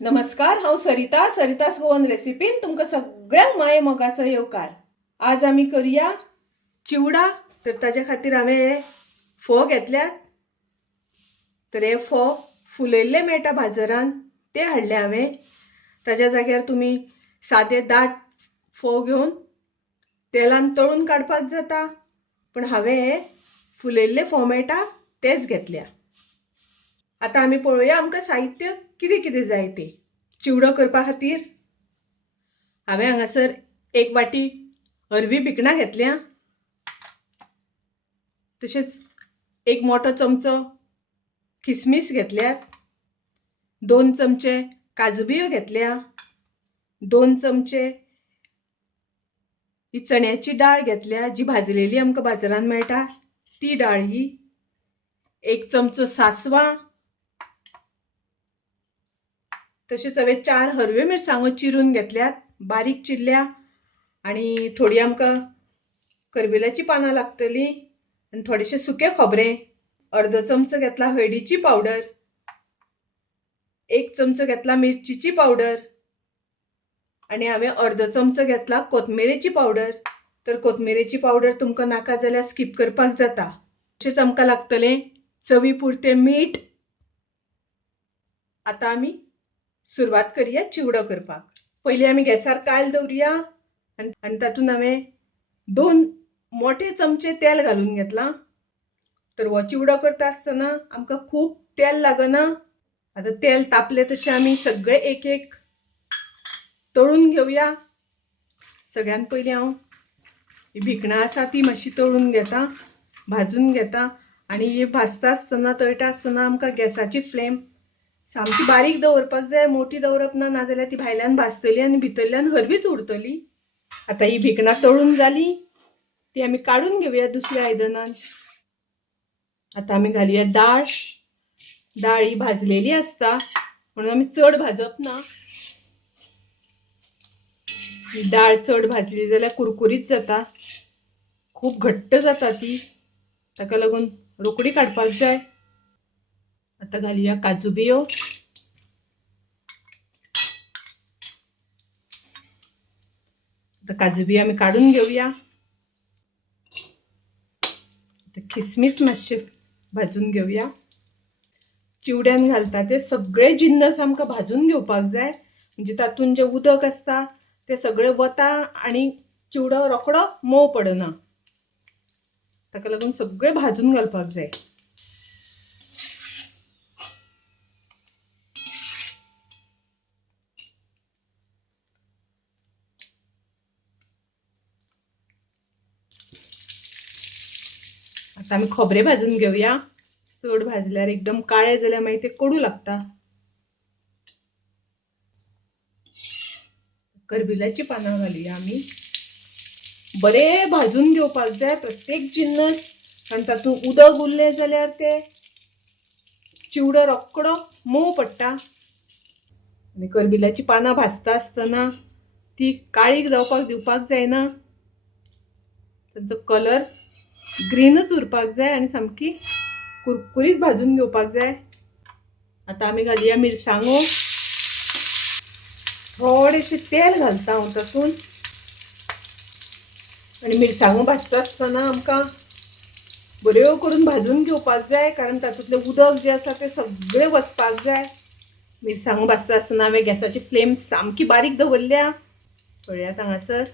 नमस्कार, हांव सरितास गोवन रेसिपीन तुमकां सगळ्यांक माये मोगाचो येवकार। आज आमी करूया चिवडा। तर ताजे खातीर हांवें फोव घेतल्यात। तर हे फोव फुलयल्ले मेळटा बाजारांत, ते हाडले हांवें। ताज्या जाग्यार तुमी सादे दाट फोव घेवन तेलान तळून काडपाक जाता, पण हांवें हे फुलयल्ले फोव मेळटा तेच घेतल्या। आता आमी पळोवया आमकां साहित्य कितें कितें जाय तें। चिवडो करपा खातीर हांवें हांगासर एक वाटी हरवीं भिकणां घेतल्या, तशेंच एक मोठो चमचो किसमीस घेतल्यात, 2 चमचे काजू बियो घेतल्या, 2 चमचे ही चण्याची डाळ घेतल्या जी भाजलेली आमकां बाजारांत मेळटा ती डाळ ही, 1 चमचो सासवां, तशेंच हांवें 4 हरव्यो मिरसांगो चिरून घेतल्यात, बारीक चिरल्या, आनी थोडी आमकां करबिलाची पानां लागतली, आनी थोडेशें सुकें खोबरें, अर्दो चमचो घेतला हळदीची पावडर, 1 चमचो घेतला मिरचीची पावडर, आनी हांवें अर्दो चमचो घेतला कोथमिरेची पावडर। तर कोथमिरेची पावडर तुमकां नाका जाल्यार स्कीप करपाक जाता। तशेंच आमकां लागतलें चवी पुरतें मीठ। आता आमी सुरवात करूया चिवडो करपाक। पयलीं आमी गॅसार कायल दवरुया आनी तातूंत हांवें 2 मोठे चमचे तेल घालून घेतलां। तर हो चिवडो करता आसतना आमकां खूब तेल लागना। आता तेल तापलें तशें आमी सगळे एक एक तळून घेवया। सगळ्यान पयलीं हांव ही भिकणां आसा ती मातशी तळून घेता, भाजून घेता, आनी ही भाजता आसतना तळटा आसतना आमकां गॅसाची फ्लेम सामकी बारीक दवरपाक जाय, मोठी दवरप ना, नाजाल्यार ती भायल्यान भाजतली आनी भितरल्यान हरवीच उरतली। आता ही भिकणां तळून जाली, ती आमी काडून घेवया दुसऱ्या आयदनान। आता आमी घालुया दाळ। दाळ ही भाजलेली आसता म्हणून आमी चड भाजप ना। ही दाळ चड भाजली जाल्यार कुरकुरीत जाता, खूब घट्ट जाता ती, ताका लागून रोखडी काडपाक जाय। आता घालुया काजू बियो। आता काजू बियो आमी काडून घेवया। किसमीस मातशे भाजून घेवया। चिवड्यान घालता ते सगळे जिन्नस आमकां भाजून घेवपाक जाय, म्हणजे तातूंत जे उदक आसता ते सगळे वता आनी चिवडो रोखडो मोव पडना, ताका लागून सगळे भाजून घालपाक जाय। आता आमी खोबरें भाजून घेवया। चड भाजल्यार एकदम काळे जाल्यार मागीर ते कडू लागता। करबिलाची पानां घालुया आमी। बरें भाजून घेवपाक जाय प्रत्येक जिन्नस, आनी तातूंत उदक उरलें जाल्यार ते चिवडो रोखडो मोव पडटा। आनी करबिलाची पानां भाजता आसतना ती काळीक जावपाक दिवपाक जायना, तांचो कलर ग्रीनच उरपाक जाय आनी सामकी कुरकुरीत भाजून घेवपाक जाय। आता आमी घालुया मिरसांगो। थोडेशें तेल घालता हांव तातूंत, आनी मिरसांगो भाजता आसतना आमकां बऱ्यो करून भाजून घेवपाक जाय, कारण तातूंतलें उदक जें आसा तें सगळें वचपाक जाय। मिरसांगो भाजता आसतना हांवें गॅसाची फ्लेम सामकी बारीक दवरल्या। पळयात हांगासर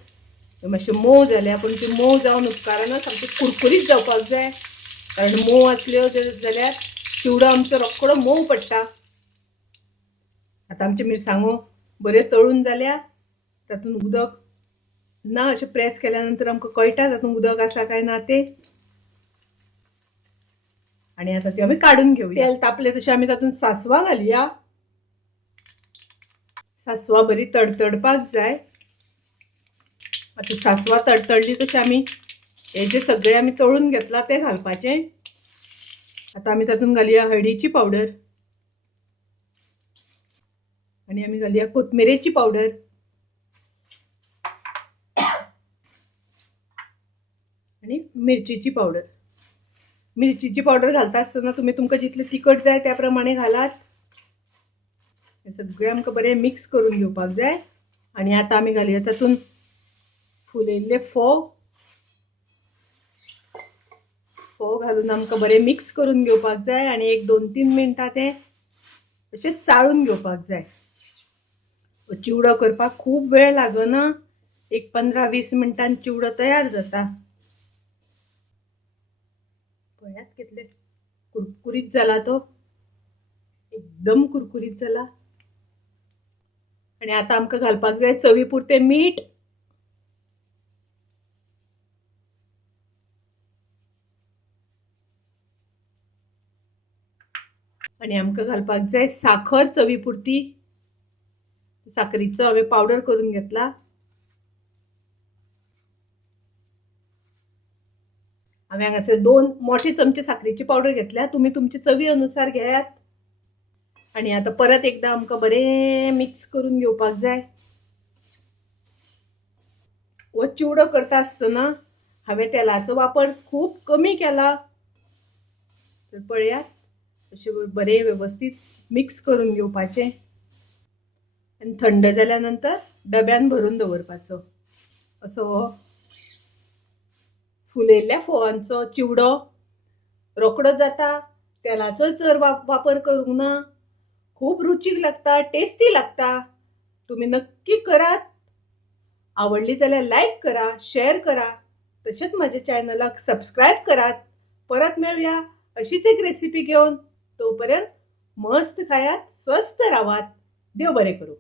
मातशें मोव जाल्या, पूण ती मोव जावन उपकारना, सामकी कुरकुरीत जावपाक जाय, कारण मोव आसल्यो जाल्यार चिवडो आमचो रोखडो मोव पडटा। आता आमच्यो मिरसांगो बऱ्यो तळून जाल्या, तातूंत उदक ना अशें प्रेस केल्या नंतर आमकां कळटा तातूंत उदक आसा काय ना तें, आनी आता ती आमी काडून घेवया। तेल तापलें तशें आमी तातूंत सासवां घालुया। सासवां बरी तडतडपाक जाय। आता सासवां तडतडली तशें आमी हे जे सगळे आमी तळून घेतला ते घालपाचे। आता आमी तातूंत घालुया हळदीची पावडर, आनी आमी घालुया कोथमिरेची पावडर, आनी मिरचीची पावडर। मिरचीची पावडर घालता आसतना तुमकां जितलें तिखट जाय त्या प्रमाणे घालात। हे सगळें आमकां बरें मिक्स करून घेवपाक जाय आणि आता आमी घालया तातूंत फुलयल्ले फोव घालून आमकां बरें मिक्स करून घेवपाक जाय आणि एक 2-3 मिनटां ते अशें चाळून घेवपाक जाय. चिवडो करपाक खूब वेळ लागना, एक 15-20 मिनटांत चिवडो तयार जाता. पळयात कितले कुरकुरीत जाला तो, एकदम कुरकुरीत जाला. आणि आता आमकां घालपाक जाय चवी पुरते मीठ, आणि आमकां घालपाक जाय साखर चवी पुरती. साखरीचो हांवें पावडर करून घेतला. हांवें हांगासर 2 मोठे चमचे साखरेची पावडर घेतल्या. तुमी तुमचे चवी अनुसार घेयात. आणि आता परत एकदा आमकां बरें मिक्स करून घेवपाक जाय. हो चिवडो करता आसतना हांवें तेलाचो वापर खूब कमी केला. तर पळयात अशें बरें वेवस्थीत मिक्स करून घेवपाचें आणि थंड जाल्या नंतर डब्यान भरून दवरपाचो. असो हो फुलयल्ल्या फोवांचो चिवडो रोकडो जाता. तेलाचो चड वापर करूंक ना. खूब रुचीक लागता, टेस्टी लागता. तुम्ही नक्की करात. आवडली जाल्यार लाईक करा, शेअर करा. तसेच माझ्या चॅनलाक सबस्क्राईब करात. परत मेळूया अशीच एक रेसिपी घेऊन. तोपर्यंत मस्त खायात, स्वस्त राहात. देव बरे करू.